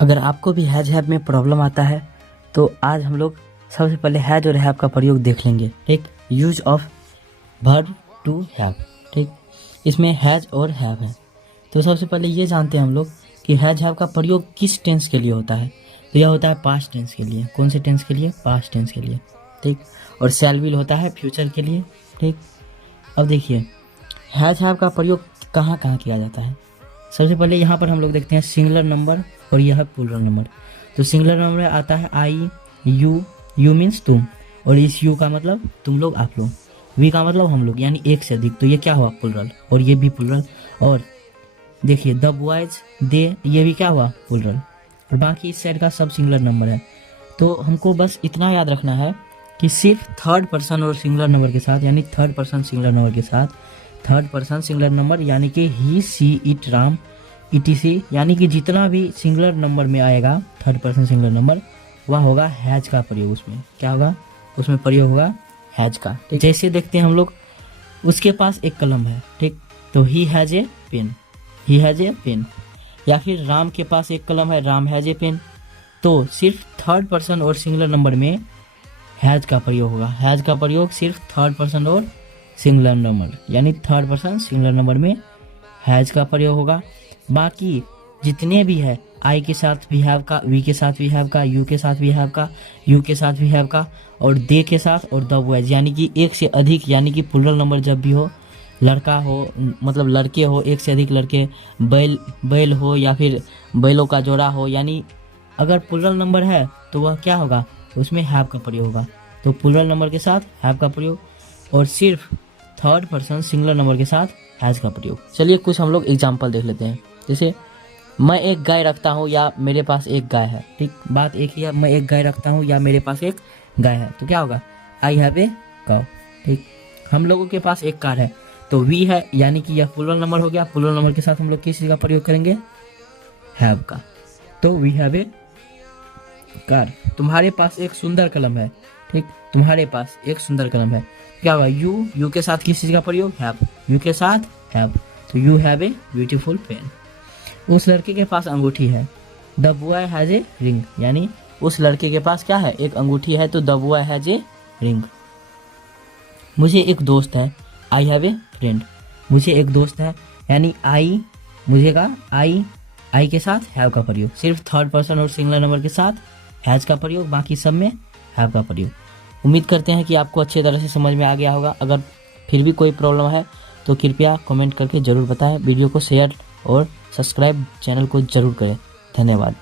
अगर आपको भी हैज हैव में प्रॉब्लम आता है तो आज हम लोग सबसे पहले हैज और हैव का प्रयोग देख लेंगे। ठीक, use of verb to have. ठीक, इसमें हैज और हैव है। तो सबसे पहले ये जानते हैं हम लोग कि हैज हैव का प्रयोग किस टेंस के लिए होता है। तो यह होता है पास्ट टेंस के लिए। कौन से टेंस के लिए? पास्ट टेंस के लिए। ठीक, और शैल विल होता है फ्यूचर के लिए। ठीक, अब देखिए हैज हैव का प्रयोग कहाँ कहाँ किया जाता है। सबसे पहले यहाँ पर हम लोग देखते हैं सिंगुलर नंबर और यह है प्लूरल नंबर। तो सिंगुलर नंबर में आता है आई, यू मीन्स तुम, और इस यू का मतलब तुम लोग, आप लोग, वी का मतलब हम लोग, यानी एक से अधिक। तो ये क्या हुआ? प्लूरल, और ये भी प्लूरल। और देखिए द बॉयज, दे, ये भी क्या हुआ? प्लूरल। और बाकी इस साइड का सब सिंगुलर नंबर है। तो हमको बस इतना याद रखना है कि सिर्फ थर्ड पर्सन और सिंगुलर नंबर के साथ, यानी थर्ड पर्सन सिंगुलर नंबर के साथ, थर्ड पर्सन सिंगुलर नंबर यानी कि ही, सी, इट, राम, etc, यानी कि जितना भी सिंगुलर नंबर में आएगा थर्ड पर्सन सिंगुलर नंबर, वह होगा हैज का प्रयोग। उसमें क्या होगा? उसमें प्रयोग होगा हैज का। जैसे देखते हैं हम लोग, उसके पास एक कलम है। ठीक, तो he has a pen, he has a pen. या फिर राम के पास एक कलम है, राम हैज ए पेन। तो सिर्फ थर्ड पर्सन और सिंगुलर नंबर में हैज का प्रयोग होगा। हैज का प्रयोग सिर्फ थर्ड पर्सन और सिंगुलर नंबर, यानी थर्ड पर्सन सिंगुलर नंबर में हैज का प्रयोग होगा। बाकी जितने भी है, आई के साथ भी हैव का, वी के साथ भी हैव का, यू के साथ भी हैव का, यू के साथ भी हैव का, और दे के साथ, और द बॉयज, यानी कि एक से अधिक, यानी कि प्लूरल नंबर जब भी हो, लड़का हो मतलब लड़के हो, एक से अधिक लड़के, बैल हो या फिर बैलों का जोड़ा हो, यानी अगर प्लूरल नंबर है तो वह क्या होगा? उसमें हैव का प्रयोग होगा। तो प्लूरल नंबर के साथ हैव का प्रयोग, और सिर्फ थर्ड पर्सन सिंगुलर नंबर के साथ हैज का प्रयोग। चलिए कुछ हम लोग एग्जाम्पल देख लेते हैं। जैसे मैं एक गाय रखता हूँ या मेरे पास एक गाय है। ठीक, बात एक ही है, मैं एक गाय रखता हूँ या मेरे पास एक गाय है। तो क्या होगा? I have a cow. ठीक, हम लोगों के पास एक कार है, तो वी है, यानी कि यह प्लूरल नंबर हो गया। प्लूरल नंबर के साथ हम लोग किस चीज का प्रयोग करेंगे? हैव का। तो वी हैव ए कार। तुम्हारे पास एक सुंदर कलम है। ठीक, तुम्हारे पास एक सुंदर कलम है। क्या होगा? यू के साथ किस चीज का प्रयोग? हैव, यू के साथ हैव। तो you have a beautiful pen. उस लड़के के पास अंगूठी है। The boy has a ring, यानी उस लड़के के पास क्या है? एक अंगूठी है। तो the boy has a ring. मुझे एक दोस्त है। I have a friend. मुझे एक दोस्त है, यानी आई, मुझे का आई के साथ हैव का प्रयोग। सिर्फ थर्ड पर्सन और सिंगुलर नंबर के साथ हैज का प्रयोग, बाकी सब में हैव का प्रयोग। उम्मीद करते हैं कि आपको अच्छी तरह से समझ में आ गया होगा। अगर फिर भी कोई प्रॉब्लम है तो कृपया कमेंट करके ज़रूर बताएं। वीडियो को शेयर और सब्सक्राइब चैनल को ज़रूर करें। धन्यवाद।